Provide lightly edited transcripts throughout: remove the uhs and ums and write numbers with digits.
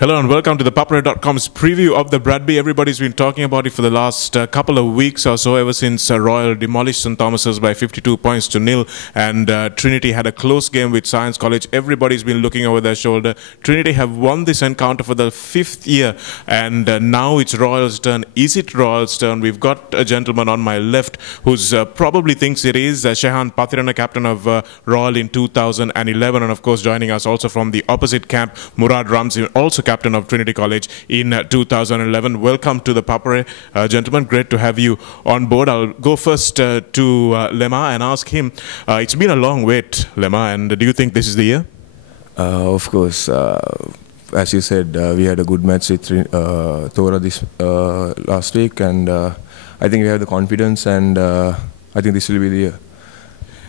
Hello and welcome to the ThePapare.com's preview of the Bradby. Everybody's been talking about it for the last couple of weeks or so, ever since Royal demolished St Thomas's by 52 points to nil, and Trinity had a close game with Science College. Everybody's been looking over their shoulder. Trinity have won this encounter for the fifth year, and now it's Royal's turn. Is it Royal's turn? We've got a gentleman on my left who's probably thinks it is. Shehan, Pathirana, captain of Royal in 2011, and of course joining us also from the opposite camp, Murad, Ramzeen, also captain of Trinity College in 2011. Welcome to the Papare, gentlemen. Great to have you on board. I'll go first to Lema and ask him. It's been a long wait, Lema, and do you think this is the year? Of course. As you said, we had a good match with Thora this last week, and I think we have the confidence, and I think this will be the year.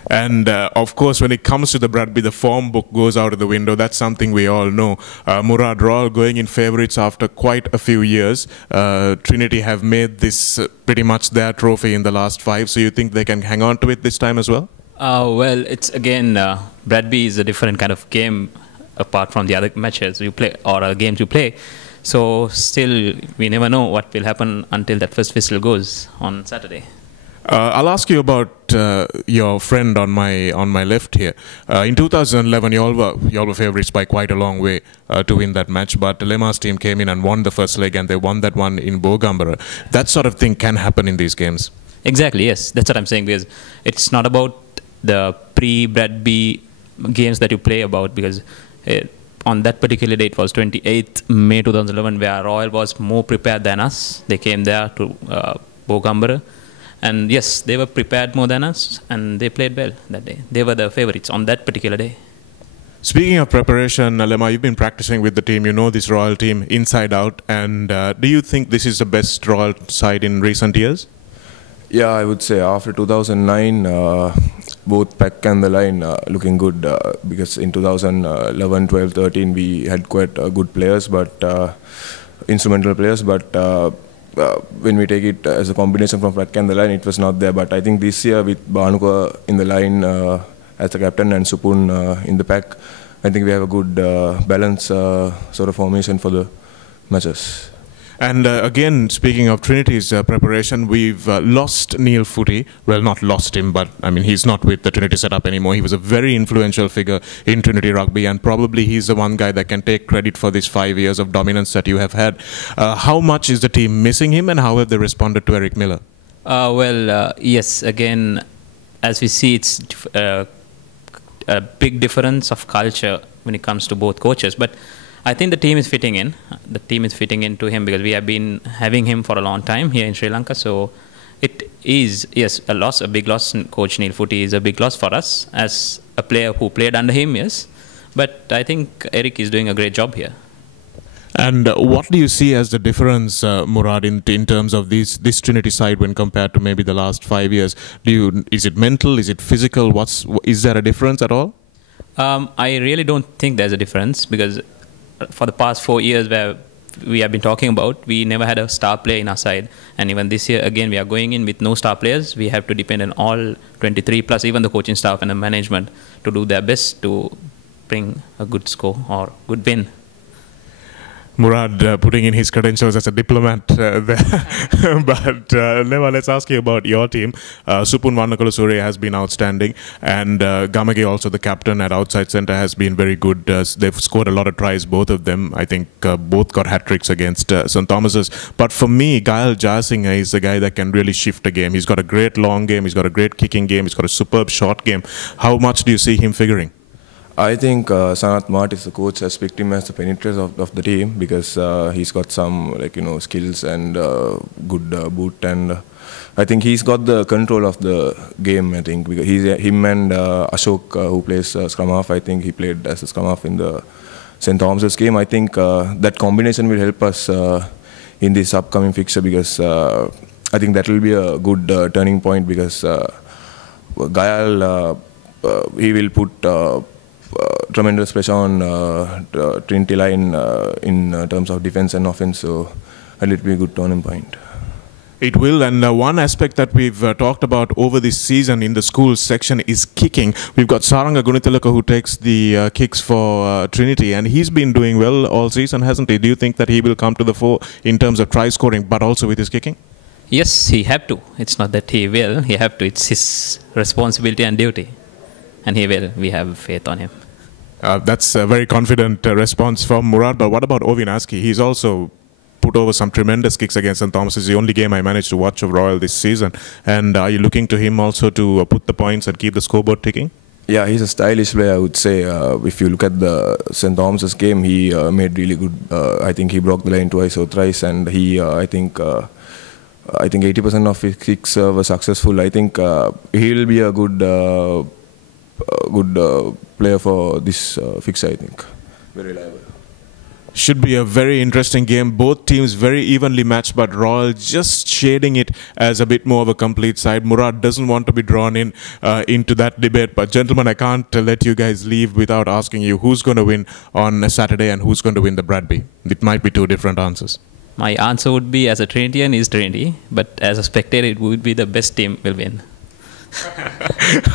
And of course, when it comes to the Bradby, the form book goes out of the window. That's something we all know. Murad, Royal going in favourites after quite a few years. Trinity have made this pretty much their trophy in the last 5. So you think they can hang on to it this time as well? Well, it's again, Bradby is a different kind of game apart from the other matches you play or games you play. So still, we never know what will happen until that first whistle goes on Saturday. I'll ask you about your friend on my left here. In 2011, you all were favourites by quite a long way to win that match, but Lema's team came in and won the first leg, and they won that one in Bogambara. That sort of thing can happen in these games. Exactly, yes. That's what I'm saying, because it's not about the pre-Bradby games that you play about, because on that particular day, it was 28th May 2011, where Royal was more prepared than us. They came there to Bogambara. And yes, they were prepared more than us, and they played well that day. They were the favourites on that particular day. Speaking of preparation, Lema, you've been practicing with the team. You know this Royal team inside out. And do you think this is the best Royal side in recent years? Yeah, I would say after 2009, both pack and the line looking good, because in 2011, 12, 13, we had quite good players, but instrumental players, but when we take it as a combination from Pack and the line, it was not there. But I think this year with Banuka in the line as the captain and Supun in the pack, I think we have a good balance sort of formation for the matches. And again, speaking of Trinity's preparation, we've lost Neil Footy. Well, not lost him, but I mean, he's not with the Trinity setup anymore. He was a very influential figure in Trinity rugby, and probably he's the one guy that can take credit for this 5 years of dominance that you have had. How much is the team missing him, and how have they responded to Eric Miller? Yes, again, as we see, it's a big difference of culture when it comes to both coaches. But I think the team is fitting in. The team is fitting into him because we have been having him for a long time here in Sri Lanka. So it is, yes, a loss, a big loss. Coach Neil Footy is a big loss for us as a player who played under him, yes. But I think Eric is doing a great job here. And what do you see as the difference, Murad, in terms of this Trinity side when compared to maybe the last 5 years? Is it mental? Is it physical? Is there a difference at all? I really don't think there's a difference, because for the past 4 years where we have been talking about, we never had a star player in our side. And even this year, again, we are going in with no star players. We have to depend on all 23, plus even the coaching staff and the management, to do their best to bring a good score or good win. Murad putting in his credentials as a diplomat there. But Lema, let's ask you about your team. Supun Vannakulasure has been outstanding, and Gamage, also the captain at outside centre, has been very good. They've scored a lot of tries, both of them. I think both got hat-tricks against St Thomas's. But for me, Gael Jayasinghe is the guy that can really shift a game. He's got a great long game, he's got a great kicking game, he's got a superb short game. How much do you see him figuring? I think Sanat Martis, the coach, has picked him as the penetrator of the team, because he's got some skills and good boot, and I think he's got the control of the game. I think because him and Ashok, who plays scrum half, I think he played as a scrum half in the St Thomas's game. I think that combination will help us in this upcoming fixture, because I think that will be a good turning point, because Gael, he will put tremendous pressure on Trinity line in terms of defense and offense, so it will be a good turning point. It will, and one aspect that we've talked about over this season in the schools section is kicking. We've got Saranga Gunitalaka who takes the kicks for Trinity, and he's been doing well all season, hasn't he? Do you think that he will come to the fore in terms of try scoring, but also with his kicking? Yes, he have to. It's not that he will. He have to. It's his responsibility and duty, and he will. We have faith on him. That's a very confident response from Murad. But what about Ovin Aski? He's also put over some tremendous kicks against St. Thomas. It's the only game I managed to watch of Royal this season. And are you looking to him also to put the points and keep the scoreboard ticking? Yeah, he's a stylish player, I would say. If you look at the St. Thomas's game, he made really good. I think he broke the line twice or thrice, and he, I think 80% of his kicks were successful. I think he will be a good player for this fixture, I think. Very reliable. Should be a very interesting game. Both teams very evenly matched, but Royal just shading it as a bit more of a complete side. Murad doesn't want to be drawn in into that debate. But gentlemen, I can't let you guys leave without asking you who's going to win on Saturday and who's going to win the Bradby. It might be two different answers. My answer would be, as a Trinitian, is Trinity. But as a spectator, it would be the best team will win.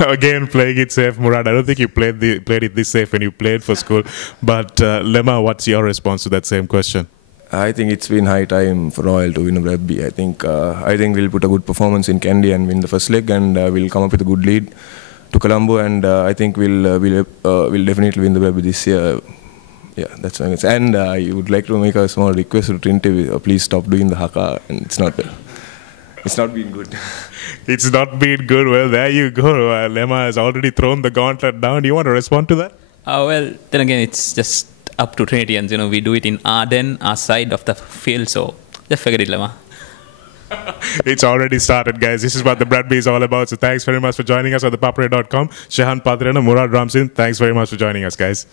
Again, playing it safe, Murad. I don't think you played it this safe when you played for school. But Lemma, what's your response to that same question? I think it's been high time for Royal to win a Bradby. I think we'll put a good performance in Kandy and win the first leg, and we'll come up with a good lead to Colombo, and I think we'll definitely win the Bradby this year. Yeah, that's my answer. And I would like to make a small request to Trinity. Please stop doing the haka, and it's not been good. It's not been good. Well, there you go. Lemma has already thrown the gauntlet down. Do you want to respond to that? Well, then again, it's just up to Trinitians. You know, we do it in Arden, our side of the field. So just forget it, Lemma. It's already started, guys. This is what the Bradby is all about. So thanks very much for joining us on ThePapare.com. Shehan, Pathirana, Murad, Ramzeen, thanks very much for joining us, guys.